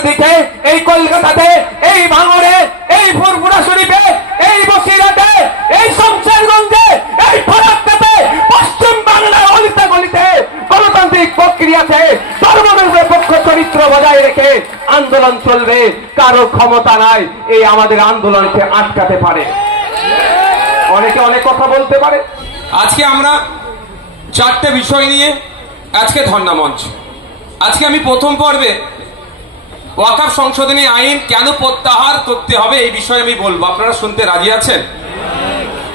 অপরদিকে এই কলকাতাতে, এই ভাঙড়ে, এই ফুরফুরা শরীফে, এই বসিরহাটে, এই শমশেরগঞ্জে, এই ফরাক্কাতে, পশ্চিম বাংলার অলিতে গলিতে গণতান্ত্রিক প্রক্রিয়াতে ধর্মনিরপেক্ষ পক্ষ চরিত্র বজায় রেখে আন্দোলন চলবে। কারো ক্ষমতা নাই এই আমাদের আন্দোলনকে আটকাতে পারে। অনেকে অনেক কথা বলতে পারে। আজকে আমরা চারটে বিষয় নিয়ে আজকে ধর্ণা মঞ্চ। আজকে আমি প্রথম পর্বে ওয়াকফ সংশোধনী আইন কেন প্রত্যাহার করতে হবে এই বিষয়ে আমি বলবো। আপনারা শুনতে রাজি আছেন?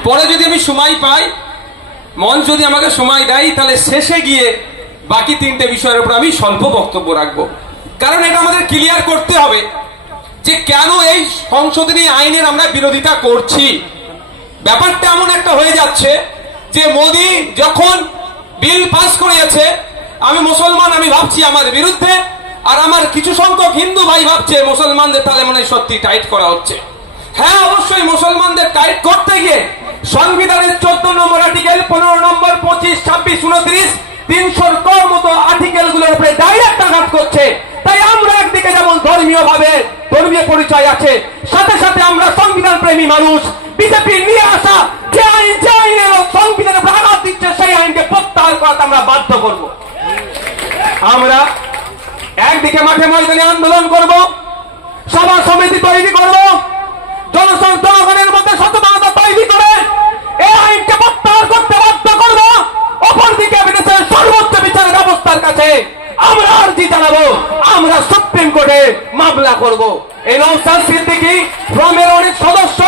পরে যদি আমি সময় পাই, মঞ্চ যদি আমাকে সময় দেয়, তাহলে শেষে গিয়ে বাকি তিনটে বিষয়ের উপর আমি স্বল্প বক্তব্য রাখবো। কারণ এটা আমাদের ক্লিয়ার করতে হবে যে কেন এই সংশোধনী আইনের আমরা বিরোধিতা করছি। ব্যাপারটা এমন একটা হয়ে যাচ্ছে যে মোদি যখন বিল পাস করেছে, আমি মুসলমান, আমি ভাবছি আমার বিরুদ্ধে, আর আমার কিছু সংখ্যক হিন্দু ভাই ভাবছে মুসলমানদের তাহলে মনে হয় সত্যি টাইট করা হচ্ছে। হ্যাঁ, অবশ্যই মুসলমানদের টাইট করতে গিয়ে সংবিধানের 14 নম্বর আর্টিকেল, 15 নম্বর, 25, 26, 29, 300 মতো আর্টিকেল গুলোর উপরে ডাইরেক্ট আঘাত করছে। তাই আমরা একদিকে যেমন ধর্মীয় ভাবে ধর্মীয় পরিচয় আছে, সাথে সাথে আমরা সংবিধান প্রেমী মানুষ। বিজেপি নিয়ে আসা যে আইনের সংবিধানের উপর আঘাত দিচ্ছে, সেই আইনকে প্রত্যাহার করতে আমরা বাধ্য করব। আমরা একদিকে মাঠে ময়দানে আন্দোলন করব, সভা সমিতি তৈরি করব, জনগণের মধ্যে সচেতনতা তৈরি করে এই আইনকে প্রত্যাহার করতে বাধ্য করব। অপরদিকে বিদেশের সর্বোচ্চ বিচার ব্যবস্থার কাছে আমরা আর্জি জানাবো, আমরা সুপ্রিম কোর্টে মামলা করব। এই নওশাদ সিদ্দিকী ফ্রমের অনেক সদস্য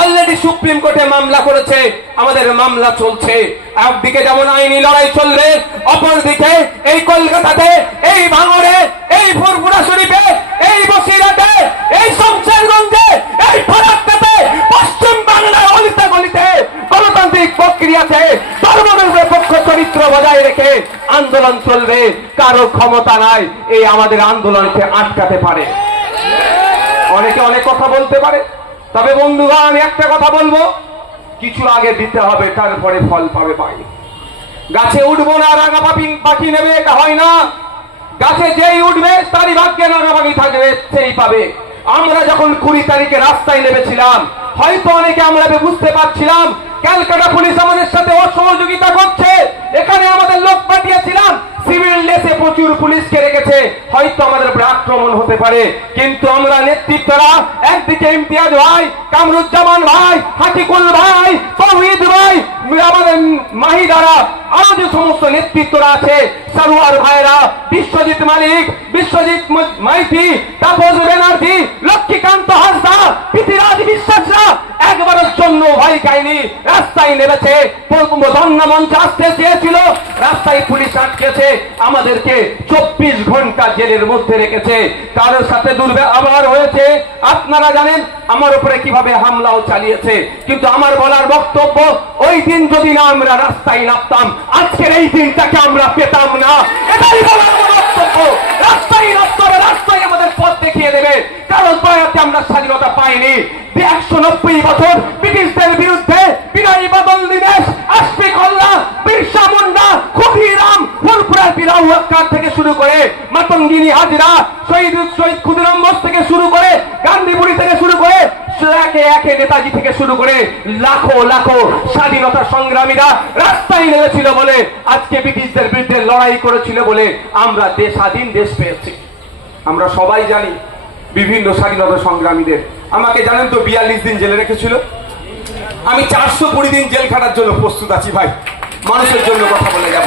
অলরেডি সুপ্রিম কোর্টে মামলা করেছে, আমাদের মামলা চলছে। একদিকে যেমন আইনি লড়াই চলবে, অপরদিকে এই কলকাতাতে, এই ভাঙড়ে, এই ফুরফুরা শরীফে, এই বসিরহাটে, এই শমশেরগঞ্জে, এই ফরাক্কাতে, পশ্চিম বাংলার অলিতে গলিতে গণতান্ত্রিক প্রক্রিয়াতে ধর্মনিরপেক্ষ পক্ষ চরিত্র বজায় রেখে আন্দোলন চলবে। কারো ক্ষমতা নাই এই আমাদের আন্দোলনকে আটকাতে পারে। অনেকে অনেক কথা বলতে পারে, তবে বন্ধুগণ আমি একটা কথা বলবো, কিছু আগে দিতে হবে, তারপরে ফল পাবে পাই। গাছে উঠবো না রাঙা পাখি নেবে, এটা হয় না। গাছে যেই উঠবে তারই ভাগ্যে রাঙা পাখি থাকবে, সেই পাবে। আমরা যখন 20 তারিখে রাস্তায় নেমেছিলাম, হয়তো অনেকে আমরা বুঝতে পারছিলাম ক্যালকাটা পুলিশ আমাদের সাথে অসহযোগিতা করছে, এখানে আমাদের লোক পাঠিয়েছিলাম, সিভিল ড্রেসে প্রচুর পুলিশকে রেখেছে, হয়তো আমাদের উপরে আক্রমণ হতে পারে। কিন্তু আমরা নেতৃত্বরা একদিকে ইমতিয়াজ ভাই, কামরুজ্জামান ভাই, হাকিকুল ভাই, তৌহিদ ভাই, আমাদের মাহিদারা, আরো যে সমস্ত নেতৃত্বরা আছে, সারোয়ার ভাইরা, বিশ্বজিৎ মালিক, বিশ্বজিৎ মাইতি, তাপস ব্যানার্জি, লক্ষ্মীকান্ত হাসদা, পৃথিরাজ বিশ্বাসরা একবারের জন্য ভয় খায়নি, রাস্তায় নেমেছে। ধর্ণা মঞ্চে আসতে চেয়েছিল, রাস্তায় পুলিশ আটকেছে, আমাদেরকে 24 ঘন্টা জেলের মধ্যে রেখেছে। কারোর সাথে দুর্ব্যবহার হয়েছে, আপনারা জানেন আমার উপরে কিভাবে হামলাও চালিয়েছে। কিন্তু আমার বলার বক্তব্য, ওই দিন যদি না আমরা রাস্তায় নামতাম, আজকের এই দিনটাকে আমরা পেতাম না। এটাই বলার বক্তব্য। রাস্তায় নামতে হবে, রাস্তায় আমাদের পথ দেখিয়ে দেবে। কারণ দয়াতে আমরা স্বাধীনতা পাইনি। 190 বছর ব্রিটিশদের বিরুদ্ধে বিনয় বাদল দীনেশ, আশফাক উল্লাহ, বিরসা মুন্ডা, ক্ষুদিরাম, ফুরফুরার পিরাউ আক্কার থেকে শুরু করে মাতঙ্গিনী হাজরা, শহীদ ক্ষুদিরাম বোস থেকে শুরু করে, গান্ধীপুরি থেকে শুরু করে, একে একে নেতাজি থেকে শুরু করে লাখো লাখো স্বাধীনতা সংগ্রামীরা রাস্তায় নেমেছিল বলে, আজকে ব্রিটিশদের বিরুদ্ধে লড়াই করেছিল বলে আমরা স্বাধীন দেশ পেয়েছি। আমরা সবাই জানি বিভিন্ন স্বাধীনতা সংগ্রামীদের। আমাকে জানেন তো 42 দিন জেলে রেখেছিল। আমি 420 দিন জেল খাটার জন্য প্রস্তুত আছি ভাই, মানুষের জন্য কথা বলে যাব।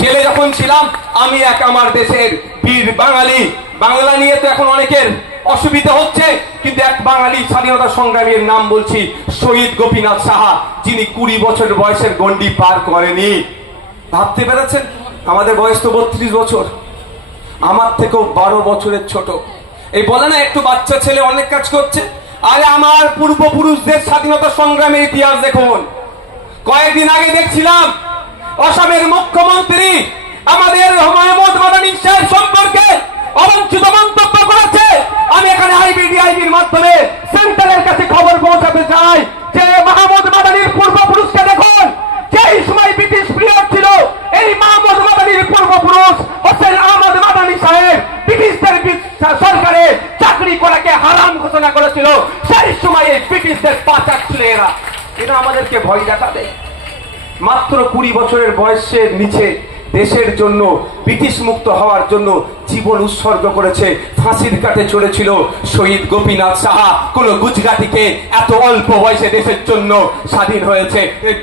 জেলে যখন ছিলাম আমি এক আমার দেশের বীর বাঙালি, বাংলা নিয়ে তো এখন অনেকের অসুবিধা হচ্ছে, কিন্তু এক বাঙালি স্বাধীনতা সংগ্রামীর নাম বলছি, শহীদ গোপীনাথ সাহা, যিনি 20 বছর বয়সের গন্ডি পার করেনি। ভাবতে পেরেছেন? আমাদের বয়স তো 32 বছর, আমার থেকেও 12 বছরের ছোট। এই বলে না একটু বাচ্চা ছেলে অনেক কাজ করছে। আরে আমার পূর্বপুরুষদের স্বাধীনতা সংগ্রামের ইতিহাস দেখুন। কয়েকদিন আগে দেখছিলাম আসামের মুখ্যমন্ত্রী আমাদের মাহমুদ মাদানী সাহেব সম্পর্কে অবাঞ্ছিত মন্তব্য করেছে। আমি এখানে আইবিডিআইবির মাধ্যমে সেন্টারের কাছে খবর পৌঁছাতে চাই যে মাহমুদ মাদানীর পূর্বপুরুষকে দেখুন। যেই সময় ব্রিটিশ পিরিয়ড ছিল, এই মাহমুদ মাদানীর পূর্বপুরুষ হোসেন আহমদ মাদানী সাহেব ব্রিটিশদের সরকারে করছিল, সেই সময় এই ব্রিটিশদের পাচার ছিল এরা। এরা আমাদেরকে ভয় দেখাবে। মাত্র 20 বছরের বয়সের নিচে দেশের জন্য, ব্রিটিশ মুক্ত হওয়ার জন্য জীবন উৎসর্গ করেছে, ফাঁসির কাটে চড়েছিল শহীদ গোপীনাথ সাহা। কোন গুজরাটিকে এত অল্প বয়সে দেশের জন্য স্বাধীন হয়েছে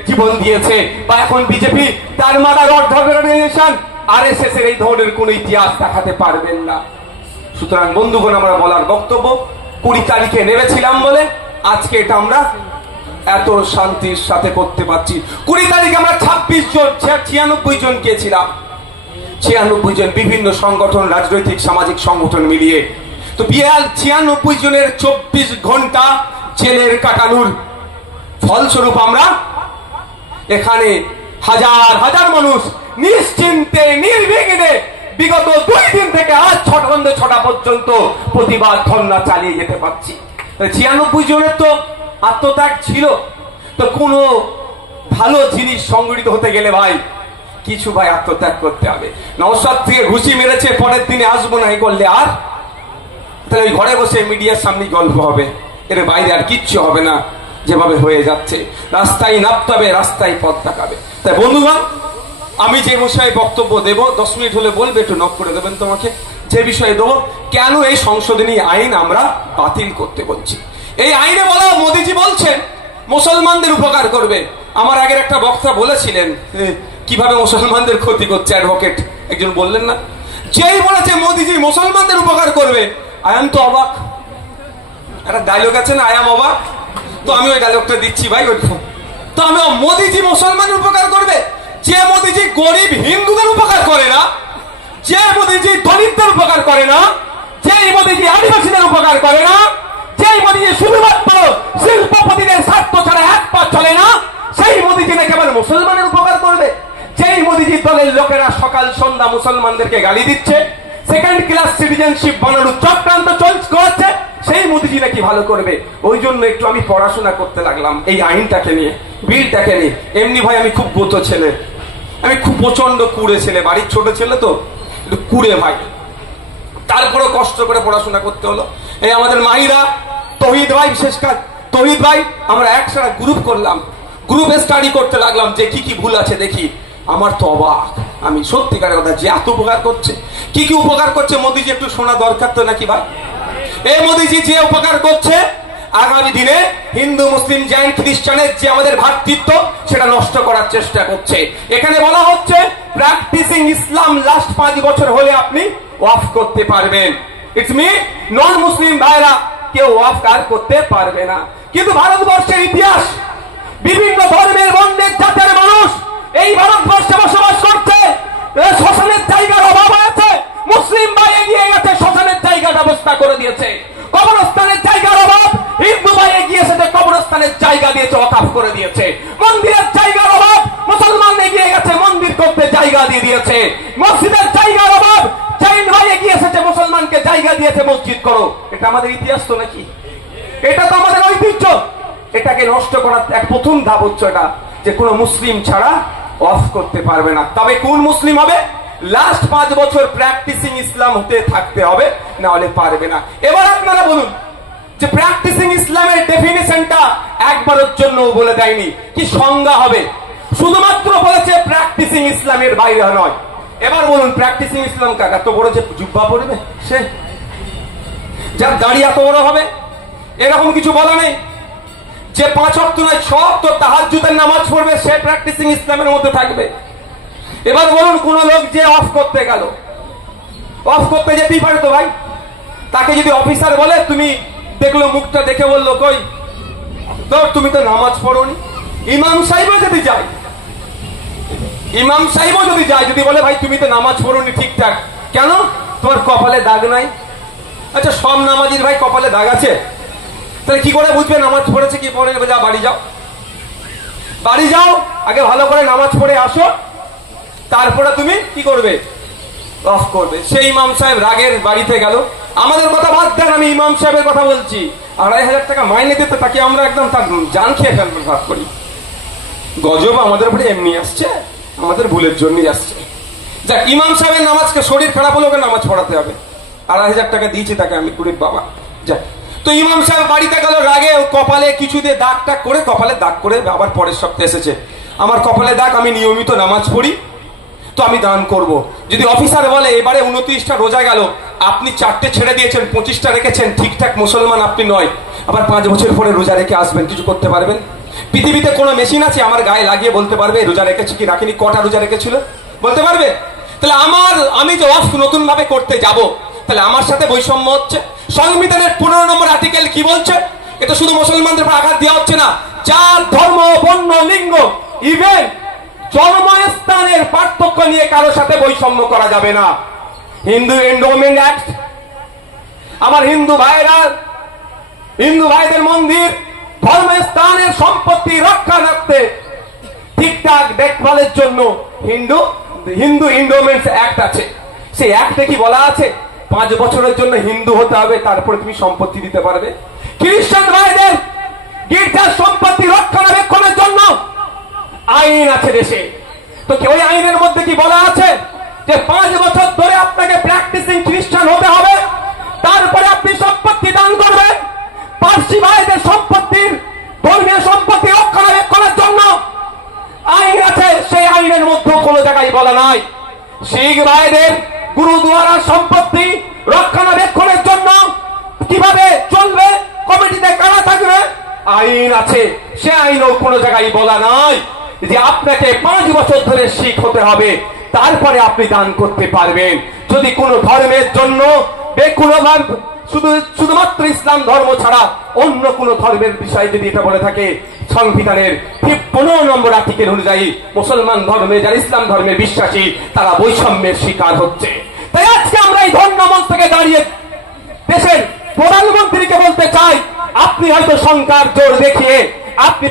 জীবন দিয়েছে? বা এখন বিজেপি তার মাদার অর্গানাইজেশন আরএসএস এর এই ধরনের কোন ইতিহাস দেখাতে পারবেন না। সুতরাং বন্ধুগণ, আমরা বলার বক্তব্য 20 তারিখে নেমেছিলাম বলে আজকে এটা আমরা এত শান্তির সাথে করতে পারছি। 20 তারিখে আমরা 26 জন 96 জন গিয়েছিলাম, 96 জন বিভিন্ন সংগঠন, রাজনৈতিক সামাজিক সংগঠন মিলিয়ে। তো 96 জনের 24 ঘন্টা জেলের কাটানোর ফলস্বরূপ আমরা এখানে হাজার হাজার মানুষ নিশ্চিন্তে নির্বিঘ্নে বিগত 2 দিন থেকে আজ 6টা পর্যন্ত প্রতিবাদ ধর্ণা চালিয়ে যেতে পারছি। 96 জনের তো আত্মত্যাগ ছিল। তো কোনো ভালো জিনিস সংগঠিত হতে গেলে ভাই কিছু ভাই আত্মত্যাগ করতে হবে। নওশাদ থেকে ঘুষি মেরেছে, পরের দিনে আসবো না এই করলে আর তাহলে ওই ঘরে বসে মিডিয়ার সামনে গল্প হবে, এর বাইরে আর কিচ্ছু হবে না। যেভাবে হয়ে যাচ্ছে, রাস্তায় নামতে হবে, রাস্তায় পথ দেখাবে। তাই বন্ধুগণ, আমি যে বিষয়ে বক্তব্য দেব 10 মিনিট হলে বলবে, একটু নক করে দেবেন তোমাকে। যে বিষয়ে দেবো, কেন এই সংশোধনী আইন আমরা বাতিল করতে বলছি। এই আইনে বলা, মোদিজি বলছেন মুসলমানদের উপকার করবে। আমার আগের একটা বক্তা বলেছিলেন কিভাবে মুসলমানদের ক্ষতি করছে, অ্যাডভোকেট একজন বললেন না, যেই বলেছে মোদিজি মুসলমানদের উপকার করবে, আয়াম তো অবাক। একটা ডায়লগ আছে না, আয়াম অবাক। তো আমি ওই ডায়লগটা দিচ্ছি ভাই। তো আমি, মোদিজি মুসলমানের উপকার করবে? যে মোদিজি গরিব হিন্দুদের উপকার করে না, যে মোদিজি দলিতদের উপকার করে না, যে মোদিজি আদিবাসীদের উপকার করে না, যে মোদিজি শুধুমাত্র শিল্পপতিদের স্বার্থ ছাড়া এক পা চলে না, সেই মোদিজি নাকি আবার মুসলমানের উপকার করবে? যেই মোদিজি দলের লোকেরা সকাল সন্ধ্যা মুসলমানদেরকে গালি দিচ্ছে, সেকেন্ড ক্লাস সিটিজেনশিপ বানানোর চক্রান্ত চলছে, সেই মোদিজি নাকি ভালো করবে। ওই জন্য একটু আমি পড়াশোনা করতে লাগলাম এই আইনটাকে নিয়ে, বিলটাকে নিয়ে। এমনি ভাই আমি খুব গোতো ছেলে, আমি খুব প্রচন্ড কুড়ে ছেলে, বাড়ির ছোট ছেলে তো একটু কুড়ে ভাই। তারপরে কষ্ট করে পড়াশোনা করতে হলো। এই আমাদের মাহিরা, তহিদ ভাই, বিশেষ কাজ তহিদ ভাই, আমরা একসাথে গ্রুপ করলাম, গ্রুপে স্টাডি করতে লাগলাম যে কি কি ভুল আছে দেখি। আমার তো অবাক, আমি সত্যিকারের কথা, যে এত উপকার করছে, কি কি উপকার করছে মোদিজি একটু শোনা দরকার তো নাকি ভাই? এই মোদিজি যে উপকার করছে, আগামী দিনে হিন্দু মুসলিম জৈন খ্রিস্টানের যে আমাদের ভ্রাতৃত্ব, সেটা নষ্ট করার চেষ্টা করছে। এখানে বলা হচ্ছে প্র্যাকটিসিং ইসলাম লাস্ট 5 বছর হলে আপনি ওয়াফ করতে পারবেন। ইটস মি নন মুসলিম ভাইরা কেউ ওয়াফ কার করতে পারবে না। কিন্তু ভারতবর্ষের ইতিহাস, বিভিন্ন ধর্মের বর্ণের জাতের মানুষ এই ভারতবর্ষে বসবাস করছে। শ্মশানের জায়গার অভাব আছে, মুসলিম ভাই এগিয়ে গেছে, শ্মশানের জায়গা ব্যবস্থা করে দিয়েছে। কবরস্থানের জায়গার অভাব, হিন্দু ভাই এগিয়ে এসেছে, কবরস্থানের জায়গা দিয়েছে, ওয়াকফ করে দিয়েছে। মন্দিরের জায়গার অভাব, মুসলমান এগিয়ে গেছে, মন্দির করতে জায়গা দিয়ে দিয়েছে। মসজিদের জায়গার অভাব, জৈন ভাই এগিয়ে এসেছে, মুসলমানকে জায়গা দিয়েছে, মসজিদ করো। এটা আমাদের ইতিহাস তো নাকি? এটা তো আমাদের ঐতিহ্য। এটাকে নষ্ট করার এক প্রথম ধাপ হচ্ছে এটা, যে কোনো মুসলিম ছাড়া ওয়াফ করতে পারবে না। তবে কোন মুসলিম হবে? লাস্ট 5 বছর প্র্যাকটিসিং ইসলাম হতে থাকতে হবে, না হলে পারবে না। এবার আপনারা বলুন যে প্র্যাকটিসিং ইসলামের ডেফিনিশনটা একবারের জন্য বলে দেয়নি, কি সংজ্ঞা হবে? শুধুমাত্র বলেছে প্র্যাকটিসিং ইসলামের বাইরে নয়। এবার বলুন প্র্যাকটিসিং ইসলাম কাকা? তো বড় যে জুব্বা পড়বে সে, যার দাড়ি এত বড় হবে, এরকম কিছু বলা নেই। যে 5 ওয়াক্ত নয় 6 ওয়াক্ত তাহাজ্জুদের নামাজ পড়বে, সে প্র্যাকটিসিং ইসলামের মধ্যে থাকবে। এবার বলুন কোন লোক যে অফ করতে গেল, অফ করতে যেতেই পারে তো ভাই। তাকে যদি অফিসার বলে, তুমি দেখলো মুখটা দেখে বললো কই তো তুমি তো নামাজ পড়োনি, ইমাম সাহেবও যদি যায়, ইমাম সাহেবও যদি যায়, যদি বলে ভাই তুমি তো নামাজ পড়োনি ঠিকঠাক, কেন? তোমার কপালে দাগ নাই। আচ্ছা সব নামাজির ভাই কপালে দাগ আছে, তাহলে কি করে বুঝবে নামাজ পড়েছে কি পড়ে? যা বাড়ি যাও, বাড়ি যাও, আগে ভালো করে নামাজ পড়ে আসো, তারপরে তুমি কি করবে? অফ করবে। সেই ইমাম সাহেব রাগের বাড়িতে গেল। আমাদের কথা বাদ দেন, আমি ইমাম সাহেবের কথা বলছি। 2,500 টাকা মাইনে দিতে তাকে আমরা একদম তার জান খেয়ে ফেলতে ভাব করি। গজব আমাদের উপরে এমনি আসছে, আমাদের ভুলের জন্যই আসছে। যাক, ইমাম সাহেবের নামাজকে শরীর খারাপ হলে ওকে নামাজ পড়াতে হবে। 2,500 টাকা দিয়েছি তাকে আমি, কুড়ির বাবা। যাক, তো ইমাম সাহেব বাড়িতে গেল রাগে, কপালে কিছু দিয়ে দাগ টাগ করে, কপালে দাগ করে আবার পরের সপ্তাহে এসেছে, আমার কপালে দাগ, আমি নিয়মিত নামাজ পড়ি, তো আমি দান করব। যদি অফিসার বলে এবারে 29টা রোজা গেল, আপনি 4টে ছেড়ে দিয়েছেন, 25টা রেখেছেন, ঠিকঠাক মুসলমান আপনি নয়, আবার 5 বছর পরে রোজা রেখে আসবেন, কিছু করতে পারবেন? পৃথিবীতে কোনো মেশিন আছে আমার গায়ে লাগিয়ে বলতে পারবে রোজা রেখেছি কি রাখিনি, কটা রোজা রেখেছিল বলতে পারবে? তাহলে আমি যে ওয়াকফ নতুন ভাবে করতে যাব, তাহলে আমার সাথে বৈষম্য হচ্ছে। সংবিধানের 15 নম্বর আর্টিকেল কি বলছে? এটা শুধু মুসলমানদের উপর আঘাত দেওয়া হচ্ছে না, জাত, ধর্ম, বর্ণ, লিঙ্গ, ইভেন জন্মস্থানের পার্থক্য নিয়ে কারোর সাথে বৈষম্য করা যাবে না। হিন্দু এন্ডোমেন্ট অ্যাক্ট, আমার হিন্দু ভাইদের মন্দির, ধর্মস্থানের সম্পত্তি রক্ষা রাখতে ঠিকঠাক দেখভালের জন্য হিন্দু এন্ডোমেন্টস অ্যাক্ট আছে। সেই অ্যাক্টে কি বলা আছে? 5 বছরের জন্য হিন্দু হতে হবে, তারপরে তুমি সম্পত্তি দিতে পারবে। খ্রিস্টান ভাইদের গির্জার সম্পত্তি রক্ষণাবেক্ষণের জন্য আইন আছে দেশে। তো ওই আইনের মধ্যে কি বলা আছে যে 5 বছর ধরে আপনাকে প্র্যাকটিসিং খ্রিস্টান হতে হবে, তারপরে আপনি সম্পত্তি দান করবেন। পার্সি ভাইদের সম্পত্তির, ধর্মীয় সম্পত্তি রক্ষণাবেক্ষণের জন্য আইন আছে, সেই আইনের মধ্যে কোনো জায়গায় বলা নাই। শিখ ভাইদের গুরুদুয়ারার সম্পত্তি রক্ষণাবেক্ষণের জন্য কিভাবে চলবে, কমিটিতে কারা থাকবে, আইন আছে, সে আইনও কোনো জায়গায় বলা নাই যে আপনাকে 5 বছর ধরে শিখ হতে হবে, তারপরে আপনি দান করতে পারবেন। যদি কোনো ধর্মের জন্য শুধুমাত্র ইসলাম ধর্ম ছাড়া অন্য কোন ধর্মের বিষয়ে যদি এটা বলে থাকে, সংবিধানের 15 নম্বর আর্টিকেল অনুযায়ী মুসলমান ধর্মে যারা ইসলাম ধর্মে বিশ্বাসী তারা বৈষম্যের শিকার হচ্ছে। তাই আজকে আমরা এই ধর্মমঞ্চ থেকে দাঁড়িয়ে দেশের প্রধানমন্ত্রীকে বলতে চাই, আপনি হয়তো সংখ্যার জোর দেখিয়ে আপনি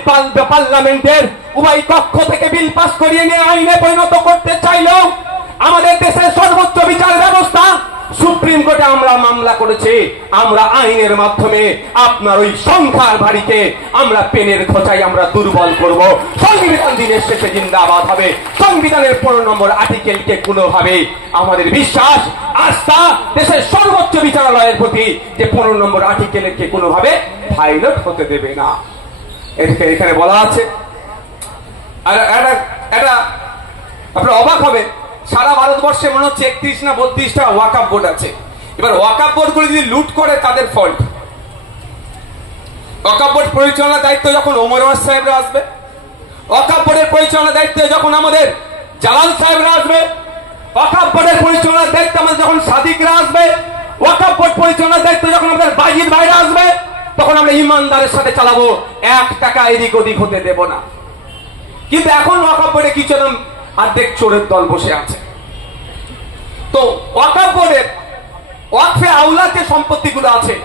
পার্লামেন্টের উভয় কক্ষ থেকে বিল পাস করিয়ে নিয়ে আইনে পরিণত করতে চাইলেও আমাদের দেশের সর্বোচ্চ বিচার ব্যবস্থা সুপ্রিম কোর্টে আমরা মামলা করেছি, আমরা আইনের মাধ্যমে আপনার ওই সংখ্যার ভারীকে আমরা পেনের খোঁচাই আমরা দুর্বল করব। সংবিধান দিনের শেষে জিন্দাবাদ হবে। সংবিধানের 15 নম্বর আর্টিকেলকে কোনোভাবে আমাদের বিশ্বাস, আস্থা দেশের সর্বোচ্চ বিচারালয়ের প্রতি যে 15 নম্বর আর্টিকেলকে কোনোভাবে ভায়োলেট হতে দেবে না, এখানে বলা আছে। আর এটা আপনারা অবাক হবে, সারা ভারতবর্ষে মনে হচ্ছে 31 না 32টা ওয়াকফ বোর্ড আছে। এবার ওয়াকফ বোর্ড গুলো যদি লুট করে তাদের ফল্ট। ওয়াকফ বোর্ড পরিচালনার দায়িত্ব যখন ওমর ওয়াজ সাহেবরা আসবে, ওয়াকফ বোর্ডের পরিচালনার দায়িত্ব যখন আমাদের জালাল সাহেবরা আসবে, ওয়াকফ বোর্ডের পরিচালনার দায়িত্ব আমাদের যখন সাদিকরা আসবে, ওয়াকফ বোর্ড পরিচালনার দায়িত্ব যখন আমাদের বাজিদ ভাইরা আসবে, তখন আমরা ইমানদারের সাথে চালাবো, 1 টাকা এদিক ওদিক হতে দেব না। কিন্তু এখন ওয়াকফ বোর্ডে কিছু অর্ধেক চোরের দল বসে আছে। তো ওয়াকফ বোর্ডের ওয়াকফে আউলা যে সম্পত্তিগুলো আছে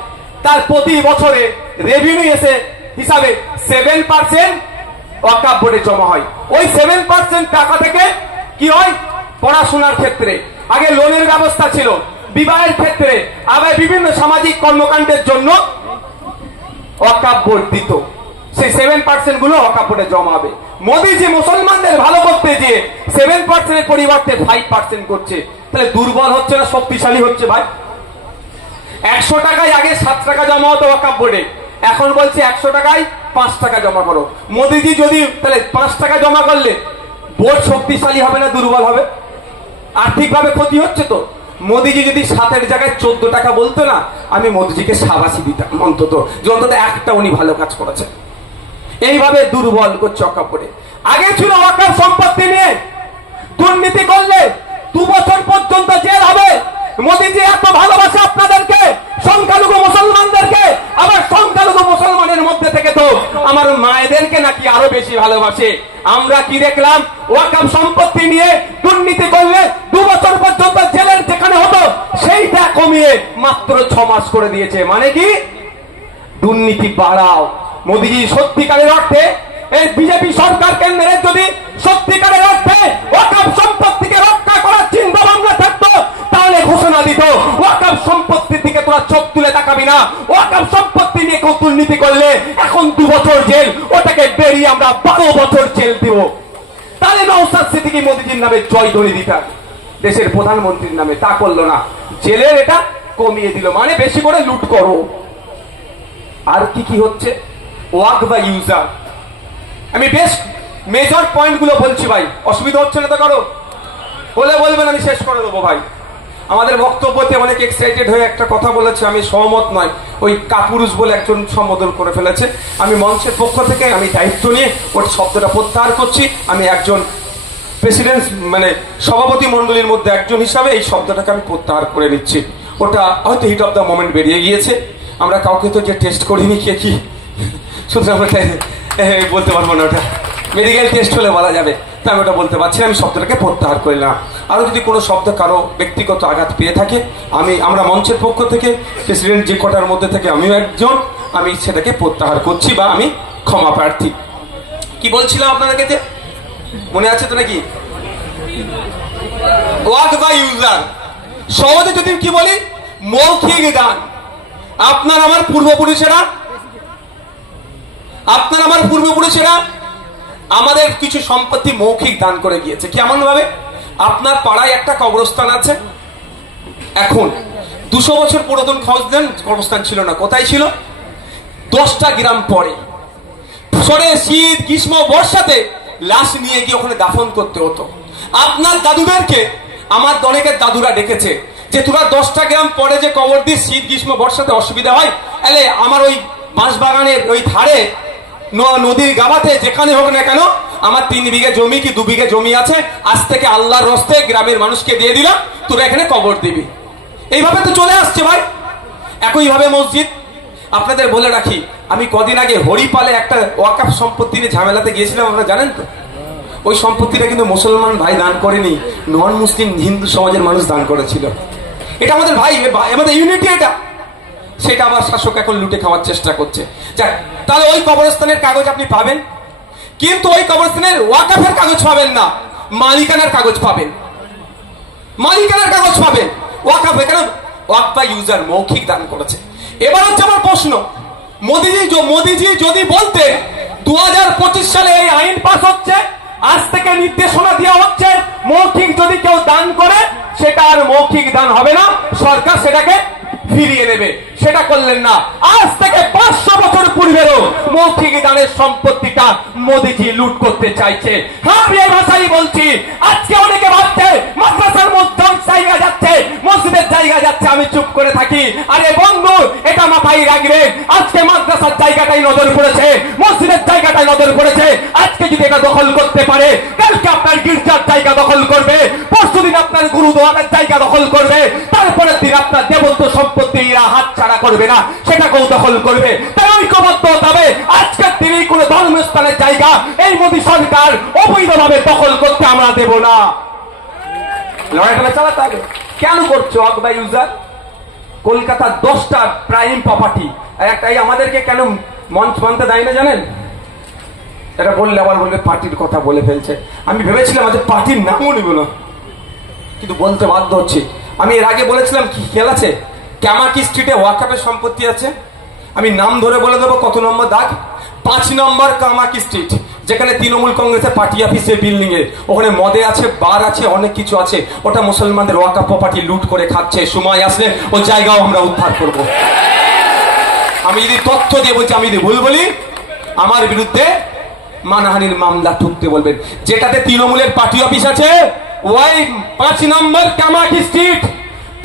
তার প্রতি বছরে রেভিনিউ এসে হিসাবে 7% ওয়াকফ বোর্ডে জমা হয়। ওই 7% টাকা থেকে কি হয়, পড়াশোনার ক্ষেত্রে আগে লোনের ব্যবস্থা ছিল, বিবাহের ক্ষেত্রে, আবার বিভিন্ন সামাজিক কর্মকাণ্ডের জন্য ওয়াকফ বোর্ড দিত। সেই 7% গুলো ওয়াকফ বোর্ডে জমা হবে। মোদী যে মুসলমানদের ভালো করতে দিয়ে 7% এর পরিবর্তে 5% করছে, তাহলে দুর্বল হচ্ছে না শক্তিশালী হচ্ছে ভাই? 100 টাকায় আগে 7 টাকা জমা হতো ওয়াকফ বোর্ডে, এখন বলছে 100 টাকায় 5 টাকা জমা করো। মোদীজি যদি তাহলে 5 টাকা জমা করলে বোর্ড শক্তিশালী হবে না দুর্বল হবে? আর্থিকভাবে ক্ষতি হচ্ছে তো। মোদীজি যদি 7-এর জায়গায় 14 টাকা বলতো না, আমি মোদীজিকে শাবাশি দিতাম অন্তত, যে অন্তত একটা উনি ভালো কাজ করেছেন। এইভাবে দুর্বল করছে ওয়াকফ বোর্ডে। আগে ছিল ওয়াকফ সম্পত্তি নিয়ে দুর্নীতি করলে 2 বছর পর্যন্ত জেল হবে। মোদীজি এত ভালোবাসে আপনাদেরকে, সংখ্যালঘু মুসলমানদেরকে, আবার সংখ্যালঘু মুসলমানের মধ্যে থেকে তো আমার মায়েদেরকে নাকি আরো বেশি ভালোবাসে। আমরা কি দেখলাম, ওয়াকফ সম্পত্তি নিয়ে দুর্নীতি করলে 2 বছর পর্যন্ত জেলের যেখানে হতো সেইটা কমিয়ে মাত্র 6 মাস করে দিয়েছে। মানে কি, দুর্নীতি বাড়াও। মোদীজি সত্যিকারের অর্থে এই বিজেপি সরকার কেন্দ্রের যদি সত্যিকারের অর্থে ওয়াকফ সম্পত্তিকে রক্ষা করার চিন্তা ভাবনা থাকতো, তাহলে ঘোষণা দিত ওয়াকফ সম্পত্তির দিকে তোরা চোখ তুলে তাকাবি না। ওয়াকফ সম্পত্তি নিয়ে কেউ দুর্নীতি করলে এখন 2 বছর জেল, ওটাকে বেরিয়ে আমরা 12 বছর জেল দিব। তাহলে নওশাদ সিদ্দিকী মোদীজির নামে জয়ধ্বনি দিতাম দেশের প্রধানমন্ত্রীর নামে, তা করলো না, জেলের এটা কমিয়ে দিল। মানে বেশি করে লুট করো। আর কি কি হচ্ছে ওয়াক বা ইউজার। আমি বেশ মেজর পয়েন্টগুলো বলছি ভাই, অসুবিধা হচ্ছে না তো কারো? বলে বলবেন, আমি শেষ করে দেবো ভাই। আমাদের বক্তব্যতে অনেক এক্সাইটেড হয়ে একটা কথা বলেছে, আমি সহমত নয়। ওই কাপুরুষ বলে একজন সম্বোধন করে ফেলেছে। আমি মঞ্চের পক্ষ থেকে আমি দায়িত্ব নিয়ে ওই শব্দটা প্রত্যাহার করছি। আমি একজন প্রেসিডেন্ট মানে সভাপতি মন্ডলীর মধ্যে একজন হিসাবে এই শব্দটাকে আমি প্রত্যাহার করে নিচ্ছি। ওটা হয়তো হিট অফ দ্য মোমেন্ট বেরিয়ে গিয়েছে। আমরা কাউকে তো যে টেস্ট করিনি কে কি, সুতরাং বলতে পারবো না। ওটা মেডিকেল টেস্ট হলে বলা যাবে, তা আমি ওটা বলতে পারছি না। আমি শব্দটাকে প্রত্যাহার করলাম। আরো যদি কোনো শব্দ কারো ব্যক্তিগত আঘাত পেয়ে থাকে, আমরা মঞ্চের পক্ষ থেকে প্রেসিডেন্ট যে কটার মধ্যে থেকে আমিও একজন, আমি সেটাকে প্রত্যাহার করছি বা আমি ক্ষমা প্রার্থী। কি বলছিলাম আপনাদেরকে, যে মনে আছে তো নাকি? ওয়াক বা ইউজার, সহজে যদি কি বলি, মৌখিক দান। আপনার আমার পূর্বপুরুষেরা আমাদের কিছু সম্পত্তি মৌখিক দান করে গিয়েছে। কেমন ভাবে? আপনার পাড়ায় একটা কবরস্থান আছে, এখন 200 বছর পুরাতন খোঁজ দেন, কবরস্থান ছিল না। কোথায় ছিল? 10টা গ্রাম পরে। শীত, গ্রীষ্ম, বর্ষাতে লাশ নিয়ে গিয়ে ওখানে দাফন করতে হতো। আপনার দাদুদেরকে আমার অনেকের দাদুরা ডেকেছে যে তোরা 10টা গ্রাম পরে যে কবর দিস, শীত, গ্রীষ্ম, বর্ষাতে অসুবিধা হয়, এলে আমার ওই বাঁশবাগানের ওই ধারে নদীর গাবাতে যেখানে হোক না কেন, আমার 3 বিঘে জমি কি 2 বিঘে জমি আছে, আজ থেকে আল্লাহর রস্তে গ্রামের মানুষকে দিয়ে দিলাম, তোরা এখানে কবর দিবি। এইভাবে তো চলে আসছে ভাই। একইভাবে মসজিদ, আপনাদের বলে রাখি, আমি কদিন আগে হরিপালে একটা ওয়াকফ সম্পত্তি নিয়ে ঝামেলাতে গিয়েছিলাম, আপনারা জানেন তো? ওই সম্পত্তিটা কিন্তু মুসলমান ভাই দান করেনি, নন মুসলিম হিন্দু সমাজের মানুষ দান করেছিল। এটা আমাদের ভাই, আমাদের ইউনিটি এটা। সেটা আবার শাসক এখন লুটে খাওয়ার চেষ্টা করছে। যাক, তাহলে ওই কবরস্থানের কাগজ আপনি পাবেন, কিন্তু ওই কবরস্থানের ওয়াকফের কাগজ পাবেন না, মালিকানার কাগজ পাবেন। ওয়াকফ এখানে ওয়াক বা ইউজার মৌখিক দান করেছে। এবার হচ্ছে আমার প্রশ্ন, মোদিজি যদি বলতে 2025 সালে এই আইন পাস হচ্ছে, আজ থেকে নির্দেশনা দেওয়া হচ্ছে মৌখিক যদি কেউ দান করে সেটা আর মৌখিক দান হবে না, সরকার সেটাকে ফিরিয়ে নেবে, সেটা করলেন না। আজ থেকে 500 বছর পূর্বেরও মৌখিক দানের সম্পত্তিটা মোদিজি লুট করতে চাইছে। হ্যাঁ, আমি এই ভাষাই বলছি। আজকে অনেকে ভাবছে মাদ্রাসার জায়গা যাচ্ছে, মসজিদের জায়গা যাচ্ছে, আমি চুপ করে থাকি। আরে বন্ধু, এটা মাথায় রাখবে, আজকে মাদ্রাসার জায়গাটাই নজর পড়েছে, মসজিদের জায়গাটাই নজর পড়েছে। আজকে যদি এটা দখল করতে পারে, কালকে আপনার গির্জার জায়গা দখল করবে, পরশুদিন আপনার গুরুদুয়ারের জায়গা দখল করবে, তারপরের দিন আপনার দেবত্ব সম্পত্তি হাত ছাড়া করবে না, সেটাকেও দখল করবে। তাই ঐক্যবদ্ধ হবে। আজকের দিনে কোন ধর্মস্থানের জায়গা এই মোদী সরকার অবৈধভাবে দখল করতে আমরা দেব না। লড়াইটা চালাতে হবে। কেন করছো ওয়াক বা ইউজার? কলকাতার 10টা প্রাইম প্রপার্টি, একটাই আমাদেরকে কেন মঞ্চ বানতে দেয় না জানেন? এটা বললে আবার বলবে পার্টির কথা বলে ফেলছে। আমি ভেবেছিলাম আজ পার্টির নামও নিব না, কিন্তু বলতে বাধ্য হচ্ছে। আমি এর আগে বলেছিলাম কি খেয়াল আছে, ক্যামাকি স্ট্রিটে ওয়াকফের সম্পত্তি আছে। আমি নাম ধরে বলে দেবো কত নম্বর দাগ, 5 নম্বর কামাকি স্ট্রিট, যেখানে তৃণমূল কংগ্রেসের পার্টি অফিসের বিল্ডিং এ, ওখানে মদে আছে, বার আছে, অনেক কিছু আছে। ওটা মুসলমানদের ওয়াকফ প্রপার্টি লুট করে খাচ্ছে। সময় আসলে ওই জায়গাও আমরা উদ্ধার করব। আমি যদি তথ্য দিয়ে বলছি, আমি যদি ভুল বলি, আমার বিরুদ্ধে মানহানির মামলা ঠুকতে বলবেন। যেটাতে তৃণমূলের পার্টি অফিস আছে, ওই 5 নম্বর কামাকি স্ট্রিট,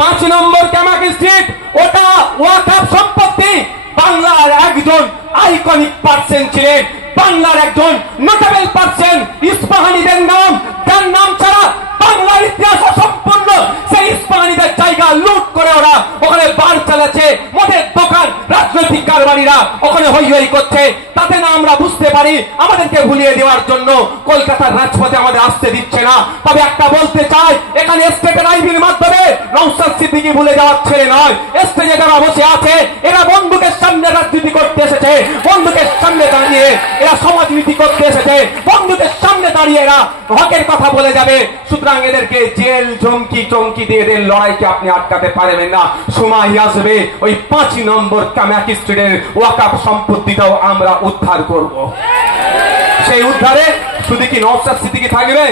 5 নম্বর কামাকি স্ট্রিট, ওটা ওয়াকফ সম্পত্তি। বাংলার একজন আইকনিক পার্সন ছিলেন, বাংলার একজন নোটেবল পার্সন, ইস্পাহানিদের নাম, যার নাম ছাড়া বাংলার ইতিহাস সম্পূর্ণ। সেই ইস্পাহানিদের জায়গা লুট করে ওরা ওখানে বার চালাচ্ছে, মদের দোকান, রাজনৈতিক কারবারিরা ওখানে হই হই করছে। তাতে না আমরা বুঝতে পারি, আমাদেরকে ভুলিয়ে দেওয়ার জন্য কলকাতার রাজপথে আমাদের আসতে দিচ্ছে না। তবে একটা বলতে চাই, এখানে স্টেটের আইবির মাধ্যমে নওশাদ সিদ্দিকী ভুলে যাওয়ার ছেলে নয়। স্টেজে যারা বসে আছে, এরা বন্দুকের সামনে রাজনীতি করতে এসেছে, বন্দুকের সামনে দাঁড়িয়ে এরা সমাজনীতি করতে এসেছে, বন্দুকের সামনে দাঁড়িয়ে এরা হকের কথা বলে যাবে। সুতরাং এদেরকে জেল চমকি দিয়ে এদের লড়াইকে আপনি আটকাতে পারবেন না। সময় আসবে, ওই 5 নম্বর কামাকি স্ট্রিটের ওয়াকফ সম্পত্তিটাও আমরা উদ্ধার করব। সেই উদ্ধারে শুধু কি নওশাদ সিদ্দিকী থাকবে?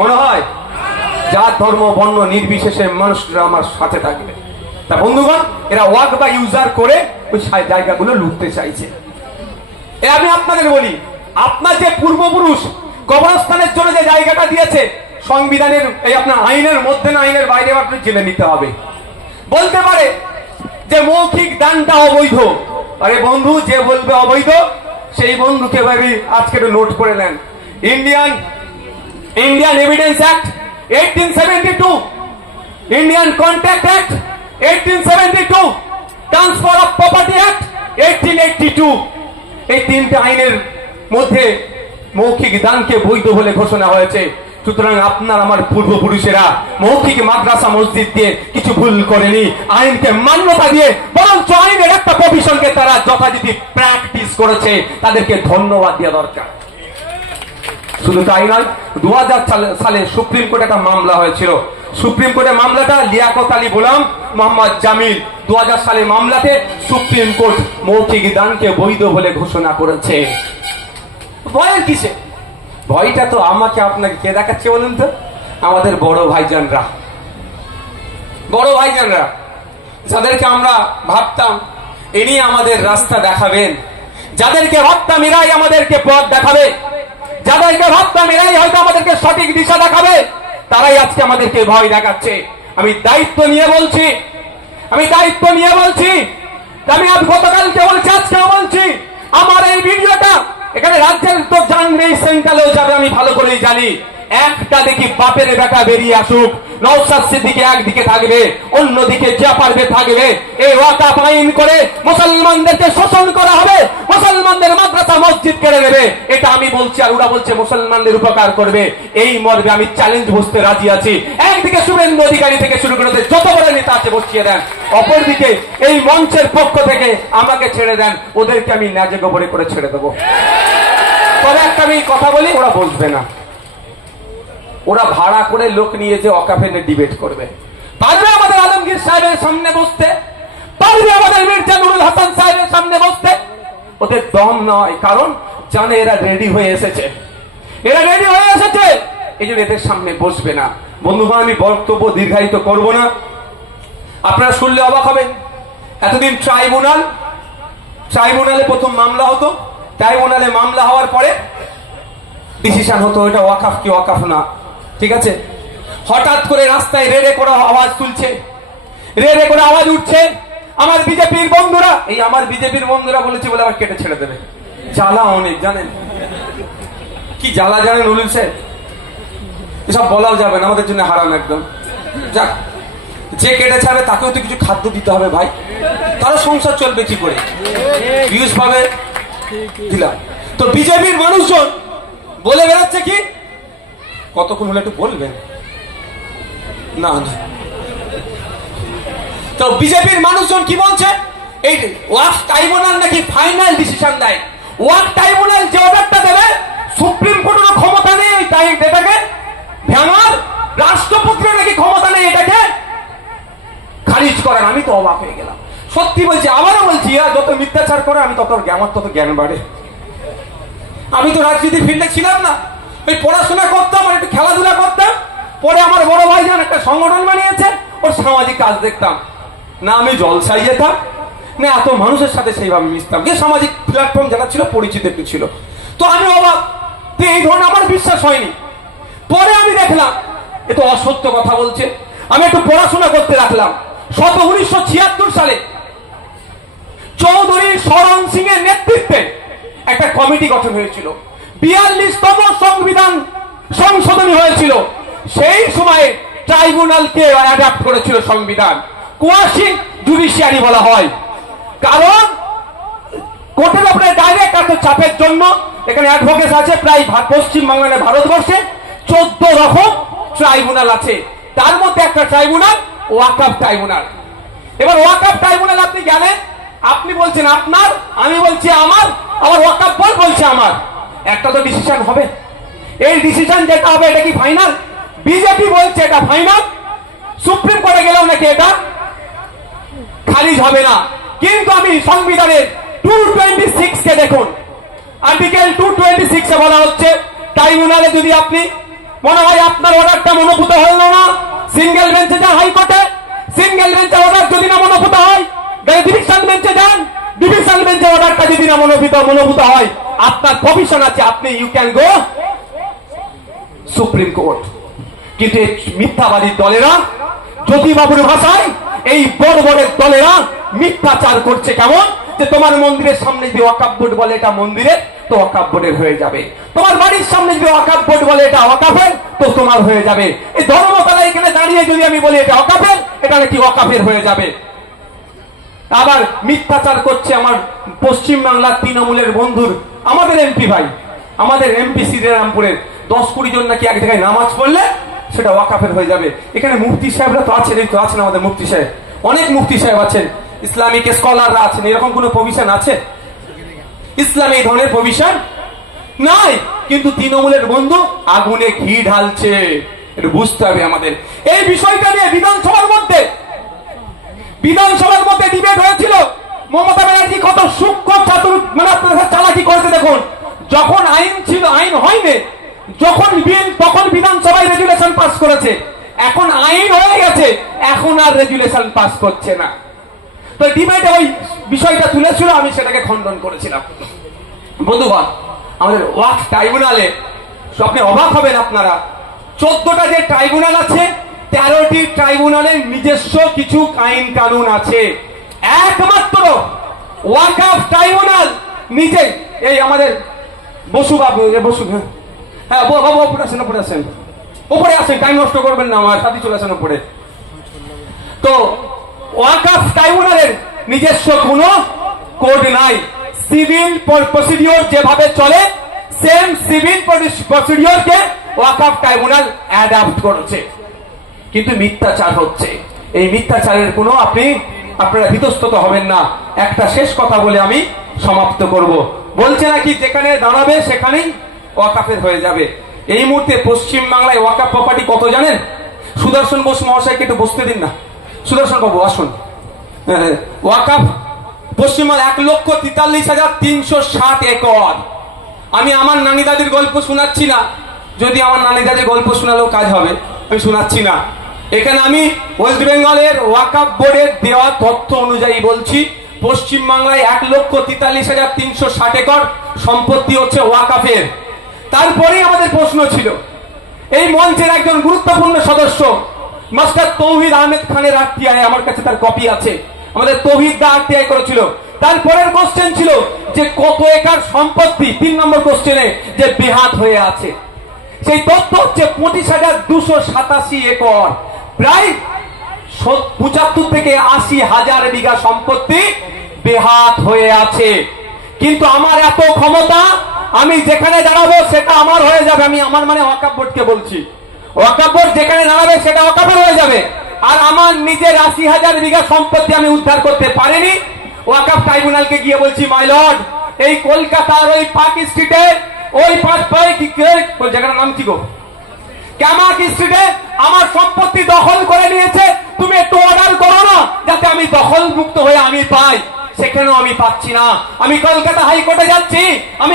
মনে হয় জাত, ধর্ম, বর্ণ নির্বিশেষে মানুষরা আমার সাথে থাকবে। তা বন্ধুগণ, এরা ওয়াক বা ইউজার করে ওই জায়গাগুলো লুটতে চাইছে। আমি আপনাদের বলি, আপনার যে পূর্বপুরুষ কবরস্থানের জন্য যে জায়গাটা দিয়েছে, সংবিধানের এই আপনার আইনের মধ্যে না আইনের বাইরে আপনি জেনে নিতে হবে। বলতে পারে যে মৌখিক দানটা অবৈধ। আরে বন্ধু, যে বলবে অবৈধ সেই বন্ধুকে আজকে নোট করে নেন। Indian evidence act 1872, Indian contract act 1872, transfer of property act 1882, এই তিনটে আইনের মধ্যে মৌখিক দানকে বৈধ বলে ঘোষণা হয়েছে। সুতরাং আপনার আমার পূর্বপুরুষেরা মৌখিক মাদ্রাসা মসজিদ দিয়ে কিছু ভুল করেনি, আইনকে মান্যতা দিয়ে বরঞ্চ আইনের একটা প্রভিশনকে তারা যথারীতি প্র্যাকটিস করেছে, তাদেরকে ধন্যবাদ দেওয়া দরকার। শুধু তাই নয়, 2000 সালে সুপ্রিম কোর্টে একটা মামলা হয়েছিল। সুপ্রিম কোর্টে মামলাটা লিয়াকত আলী গোলাম, মোহাম্মদ জামিল 2000 সালে মামলাতে সুপ্রিম কোর্ট মৌখিক দানকে বৈধ বলে ঘোষণা করেছে। ভয়ের কিসে? ভয়টা তো আমাকে আপনাকে কে দেখাচ্ছে বলুন তো? আমাদের বড় ভাইজানরা, যাদেরকে আমরা ভাবতাম ইনি আমাদের রাস্তা দেখাবেন, যাদেরকে ভাবতাম এরাই আমাদেরকে পথ দেখাবে, যাদেরকে ভাবতাম এরাই হয়তো আমাদেরকে সঠিক দিশা দেখাবে, তারাই আজকে আমাদেরকে ভয় দেখাচ্ছে। আমি দায়িত্ব নিয়ে বলছি, আমি আজ গতকালকে বলছি, আজকেও বলছি, আমার এই ভিডিওটা এখানে রাজ্যের তো জানবে, সেন্ট্রালেও যাবে, আমি ভালো করেই জানি। একটা দেখি বাপের বেটা বেরিয়ে আসুক, নওশাদ সিদ্দিকী একদিকে থাকবে, অন্যদিকে যা পারবে থাকবে। এই ওয়াকাফ আইন করে মুসলমানদেরকে শোষণ করা হবে, মুসলমানদের মাদ্রাসা মসজিদ কেড়ে নেবে, এটা আমি বলছি। আর ওরা বলছে মুসলমানদের উপকার করবে। এই মর্মে আমি চ্যালেঞ্জ বসতে রাজি আছি। একদিকে শুভেন্দু অধিকারী থেকে শুরু করে যত বড় নেতা আছে বসিয়ে দেন, অপরদিকে এই মঞ্চের পক্ষ থেকে আমাকে ছেড়ে দেন, ওদেরকে আমি ন্যায্য গোবরে করে ছেড়ে দেবো। তবে একটা আমি কথা বলি, ওরা বসবে না, ওরা ভাড়া করে লোক নিয়ে যে ওয়াকফ নিয়ে ডিবেট করবে। পারবে আমাদের আলমগীর সাহেবের সামনে বসতে, পারবে আমাদের মির্জা নুরুল হাসান সাহেবের সামনে বসতে? ওদের দম নয়, কারণ জানে এরা রেডি হয়ে এসেছে, এই জন্য এদের সামনে বসবে না। বন্ধুগণ, আমি বক্তব্য দীর্ঘায়িত করব না, আপনারা শুনলে অবাক হবেন। এতদিন ট্রাইব্যুনালে প্রথম মামলা হতো, ট্রাইব্যুনালে মামলা হওয়ার পরে ডিসিশন হতো এটা ওয়াকফ কি ওয়াকফ না, ঠিক আছে। হঠাৎ করে রাস্তায় রেড়ে করে আওয়াজ তুলছে, রেড়ে করে আওয়াজ উঠছে। আমার বিজেপির বন্ধুরা বলেছে বলে আবার কেটে ছেড়ে দেবে। জ্বালা অনেক, জানেন কি জ্বালা জানেন উলুল সাহেব? এসব বলাও যাবে না, আমাদের জন্য হারাম একদম। যাক, যে কেটে ছাড়বে তাকেও তো কিছু খাদ্য দিতে হবে ভাই, তারও সংসার চলবে কি করে, ভিউজ পাবে। দিলাম তো বিজেপির মানুষজন বলে বেড়াচ্ছে কি, কতক্ষণ হলে একটু বলবেন না। তো বিজেপির মানুষজন কি বলছে, এই ওয়াকফ ট্রাইব্যুনাল নাকি ফাইনাল ডিসিশন দেয়। ওয়াকফ ট্রাইব্যুনাল যে অর্ডারটা দেবে, সুপ্রিম কোর্টের ক্ষমতা নেই এটাকে ভাঙার, রাষ্ট্রপতির নাকি ক্ষমতা নেই এটাকে খারিজ করার। আমি তো অবাক হয়ে গেলাম, সত্যি বলছি, আবারও বলছি, যত মিথ্যাচার করে আমি তত জ্ঞান বাড়ে। আমি তো রাজনীতির ফিল্ডে ছিলাম না, ওই পড়াশোনা করতাম আর একটু খেলাধুলা করতাম। পরে আমার বড় ভাইজান একটা সংগঠন বানিয়েছে, ওর সামাজিক কাজ দেখতাম না, আমি জলসায় যেতাম না, এত মানুষের সাথে সেইভাবে মিশতাম, যে সামাজিক প্ল্যাটফর্ম যারা ছিল পরিচিত একটু ছিল। তো আমি অবাক, এই ধরনের আমার বিশ্বাস হয়নি। পরে আমি দেখলাম এ তো অসত্য কথা বলছে। আমি একটু পড়াশোনা করতে রাখলাম। 1976 সালে চৌধুরী শরণ সিং এর নেতৃত্বে একটা কমিটি গঠন হয়েছিল, 42তম সংবিধান সংশোধনী হয়েছিল। সেই সময়ে ট্রাইব্যুনালকে অ্যাডাপ্ট করেছিল সংবিধান, কোয়াশি জুডিশিয়ারি বলা হয়। কারণ কোর্টের উপরে ডাইরেক্ট এত চাপের জন্য এখানে অ্যাডভোকেট আছে প্রায় পশ্চিমবাংলা ভারতবর্ষে 14 রকম ট্রাইব্যুনাল আছে। তার মধ্যে একটা ট্রাইব্যুনাল ওয়াকফ ট্রাইব্যুনাল। এবার ওয়াকফ ট্রাইব্যুনাল আপনি গেলেন, আপনি বলছেন আপনার, আমি বলছি আমার, আবার ওয়াকফ বোর্ড বলছে আমার, একটা তো ডিসিশন হবে। এই ডিসিশন যেটা হবে এটা কি ফাইনাল? বিজেপি বলছে এটা ফাইনাল, সুপ্রিম কোর্টে গেলেও নাকি এটা খারিজ হবে না। কিন্তু আমি সংবিধানের 226 কে দেখুন, আর্টিকেল 226 এ বলা হচ্ছে ট্রাইব্যুনালে যদি আপনি মনে হয় আপনার অর্ডারটা মনোভূত হলো না, সিঙ্গেল বেঞ্চে যান হাইকোর্টে, সিঙ্গেল বেঞ্চে অর্ডার যদি না মনোভূত হয় ডিভিশন বেঞ্চে যান, বললেন যে অর্ডারটা যদি না মনোভূত হয়, আপনার প্রভিশন আছে, আপনি you can go supreme court. কিন্তু এই মিথ্যাবাদী দলেরা, জ্যোতিবাবুর ভাষায় এই বড় বড় দলেরা মিথ্যাচার করছে। কেমন? যে তোমার মন্দিরের সামনে যদি ওয়াকফ বোর্ড বলে এটা মন্দিরের, তো ওয়াকফ বোর্ডের হয়ে যাবে। তোমার বাড়ির সামনে যদি ওয়াকফ বোর্ড বলে এটা ওয়াকফের, তো তোমার হয়ে যাবে। এই ধর্মতলা এখানে দাঁড়িয়ে যদি আমি বলি এটা ওয়াকফের, এটা নাকি ওয়াকফের হয়ে যাবে। আবার মিথ্যাচার করছে আমার পশ্চিম বাংলার তৃণমূলের বন্ধুর, আমাদের এমপি ভাই, আমাদের এমপি শ্রীরামপুরের 10-20 জন নাকি এক জায়গায় নামাজ পড়লে সেটা ওয়াকফের হয়ে যাবে। এখানে মুফতি সাহেবরা তো আছেন, এই তো আছেন আমাদের মুফতি সাহেব, অনেক মুফতি সাহেব আছেন, ইসলামিক স্কলাররা আছেন। এরকম কোন প্রভিশন আছে ইসলামে? এই ধরনের প্রভিশন নাই। কিন্তু তৃণমূলের বন্ধু আগুনে ঘি ঢালছে, এটা বুঝতে হবে আমাদের। এই বিষয়টা নিয়ে বিধানসভার মধ্যে ডিবেট হয়েছিল। মমতা ব্যানার্জি কত সূক্ষ্ম চাতুর মানে আপনাদের চালাকি করতে দেখুন। যখন আইন ছিল, আইন হয়নি, যখন বিল তখন বিধানসভায় রেজুলেশন পাস করেছে। এখন আইন হয়ে গেছে, এখন আর রেজুলেশন পাস করছে না। তো ডিবেটে ওই বিষয়টা তুলেছিল, আমি সেটাকে খণ্ডন করেছিলাম। বন্ধুগণ, আমাদের ওয়াকফ ট্রাইব্যুনালে আপনি অবাক হবেন আপনারা, 14টা যে ট্রাইব্যুনাল আছে, 13টি ট্রাইব্যুনালের নিজস্ব কিছু আইন কানুন আছে। একমাত্র ওয়াকফ ট্রাইব্যুনাল নিজে, এই আমাদের বসু বাবু, হ্যাঁ বাবু উপরে আসেন, টাইম নষ্ট করবেন না, আমার সাথে চলে আসেন উপরে। তো ওয়াকফ ট্রাইব্যুনালের নিজস্ব কোনো কোড নাই। সিভিল প্রসিডিওর যেভাবে চলে, সেম সিভিল প্রসিডিওরকে ওয়াকফ ট্রাইব্যুনাল অ্যাডাপ্ট করেছে। কিন্তু মিথ্যাচার হচ্ছে। এই মিথ্যাচারের কোনো আপনারা বিতস্তত হবেন না। একটা শেষ কথা বলে আমি সমাপ্ত করব। বলছে নাকি যেখানে দাঁড়াবে সেখানেই ওয়াকফের হয়ে যাবে। এই মুহূর্তে পশ্চিম বাংলায় ওয়াকফ প্রপার্টি কত জানেন? সুদর্শন বোস মহাশয়কে একটু বসতে দিন না। সুদর্শন বাবু আসুন। ওয়াকফ পশ্চিমবঙ্গ 1,43,360 একর। আমি আমার নানি দাদির গল্প শোনাচ্ছি না, যদি আমার নানি দাদির গল্প শোনালেও কাজ হবে, আমি শোনাচ্ছি না। এখানে আমি ওয়েস্ট বেঙ্গলের ওয়াকফ বোর্ডের দেওয়া তথ্য অনুযায়ী বলছি, পশ্চিমবাংলায় 1,43,360 একর সম্পত্তি হচ্ছে ওয়াকফের। তারপরেই আমাদের প্রশ্ন ছিল, এই মঞ্চের একজন গুরুত্বপূর্ণ সদস্য মাস্টার তৌহিদ আহমেদ খানের আরটিআই, আমার কাছে তার কপি আছে, আমাদের তৌহিদ দা আরটিআই করেছিল। তারপরের কোশ্চেন ছিল যে কত একর সম্পত্তি, 3 নম্বর কোশ্চেনে, যে বেহাত হয়ে আছে। সেই তথ্য হচ্ছে 25,287 একর, প্রায় 75 থেকে 80 হাজার বিঘা সম্পত্তি বেহাত হয়ে আছে। কিন্তু আমার এত ক্ষমতা, আমি যেখানে দাঁড়াবো সেটা আমার হয়ে যাবে। আমি আমার মানে ওয়াকফ বোর্ডকে বলছি, ওয়াকফ বোর্ড যেখানে দাঁড়াবে সেটা ওয়াকফের হয়ে যাবে। আর আমার নিজের 80 হাজার বিঘা সম্পত্তি আমি উদ্ধার করতে পারিনি। ওয়াকফ ট্রাইব্যুনালকে গিয়ে বলছি, মাই লর্ড, এই কলকাতার ওই পার্ক স্ট্রিটে, ওই জায়গার নাম কি গো, ক্যামাক স্ট্রিটে আমার সম্পত্তি দখল করে নিয়েছে। তুমি একটু অর্ডার করো না, যাতে আমি দখল মুক্ত হয়ে আমি পাই। সেখানেও আমি পাচ্ছি না। আমি কলকাতা হাইকোর্টে যাচ্ছি, আমি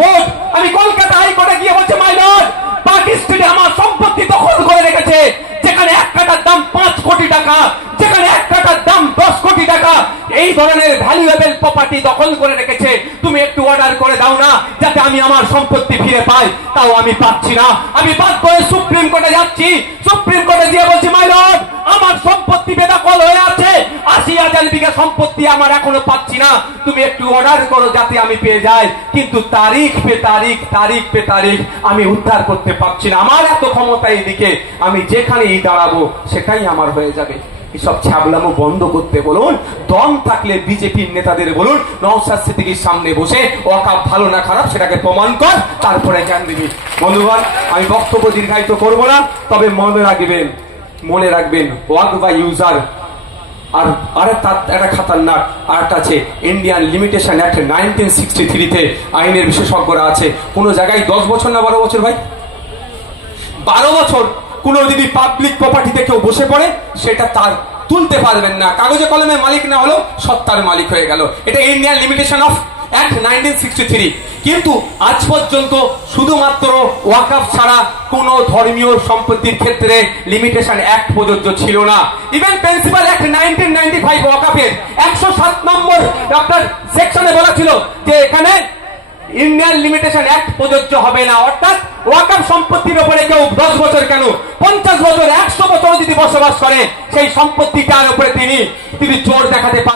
ভোট, আমি কলকাতা হাইকোর্টে গিয়ে বলছি, মাই লর্ড, পার্ক স্ট্রিটে আমার সম্পত্তি দখল করে রেখেছে, যেখানে 1 কাঠার দাম 5 কোটি টাকা, যেখানে 1 কাঠার দাম 10 কোটি টাকা, এই ধরনের ভ্যালুয়েবল প্রপার্টি দখল করে রেখেছে। তুমি একটু অর্ডার করে দাও না, যাতে আমি আমার সম্পত্তি ফিরে পাই। তাও আমি পাচ্ছি না। আমি বাধ্য হয়ে সুপ্রিম কোর্টে যাচ্ছি। সুপ্রিম কোর্টে গিয়ে বলছি, মাই লর্ড, আমার সম্পত্তি বেদখল হয়ে আছে, 80 হাজার বিঘা সম্পত্তি আমার এখনো পাচ্ছি না। তুমি একটু অর্ডার করো যাতে আমি পেয়ে যাই। কিন্তু তারিখ পে তারিখ আমি উদ্ধার করতে পারছি না। আমার এত ক্ষমতা এইদিকে, আমি যেখানেই দাঁড়াবো সেটাই আমার হয়ে যাবে। এসব ছাবলামো বন্ধ করতে বলুন। দম থাকলে বিজেপির নেতাদের বলুন, নওশাদ সিদ্দিকীর সামনে বসে ওয়াকফ ভালো না খারাপ সেটাকে প্রমাণ কর, তারপরে জ্ঞান দিবি। বন্ধুগণ, আমি বক্তব্য দীর্ঘায়িত করব না, তবে মনে রাখবেন ওয়াকফ বা ইউজার আর একটা খাতারনাক আরেকটা আছে, ইন্ডিয়ান লিমিটেশন অ্যাক্ট 1963-তে আইনের বিশেষজ্ঞরা আছে। কোন জায়গায় 10 বছর না 12 বছর ভাই, 12 বছর কোন যদি পাবলিক প্রপার্টিতে কেউ বসে পড়ে, সেটা তার তুলতে পারবেন না। কাগজে কলমে মালিক না হলেও সত্তার মালিক হয়ে গেল। এটা ইন্ডিয়ান লিমিটেশন অফ অ্যাক্ট 1963। কিন্তু আজ পর্যন্ত শুধুমাত্র ওয়াকফ ছাড়া কোন ধর্মীয় সম্পত্তির ক্ষেত্রে লিমিটেশন অ্যাক্ট প্রযোজ্য ছিল না। ইভেন প্রিন্সিপাল অ্যাক্ট 1995 ওয়াকফের 107 নম্বর আপনার সেকশনে বলা ছিল যে এখানে ইন্ডিয়ান লিমিটেশন অ্যাক্ট প্রযোজ্য হবে না, অর্থাৎ ওয়াকফ সম্পত্তির উপরে কেউ 10 বছর কেন 50 বছর 100 বছর যদি বসবাস করে সেই সম্পত্তিটার উপরে তিনি জোর দেখাতে পারেন।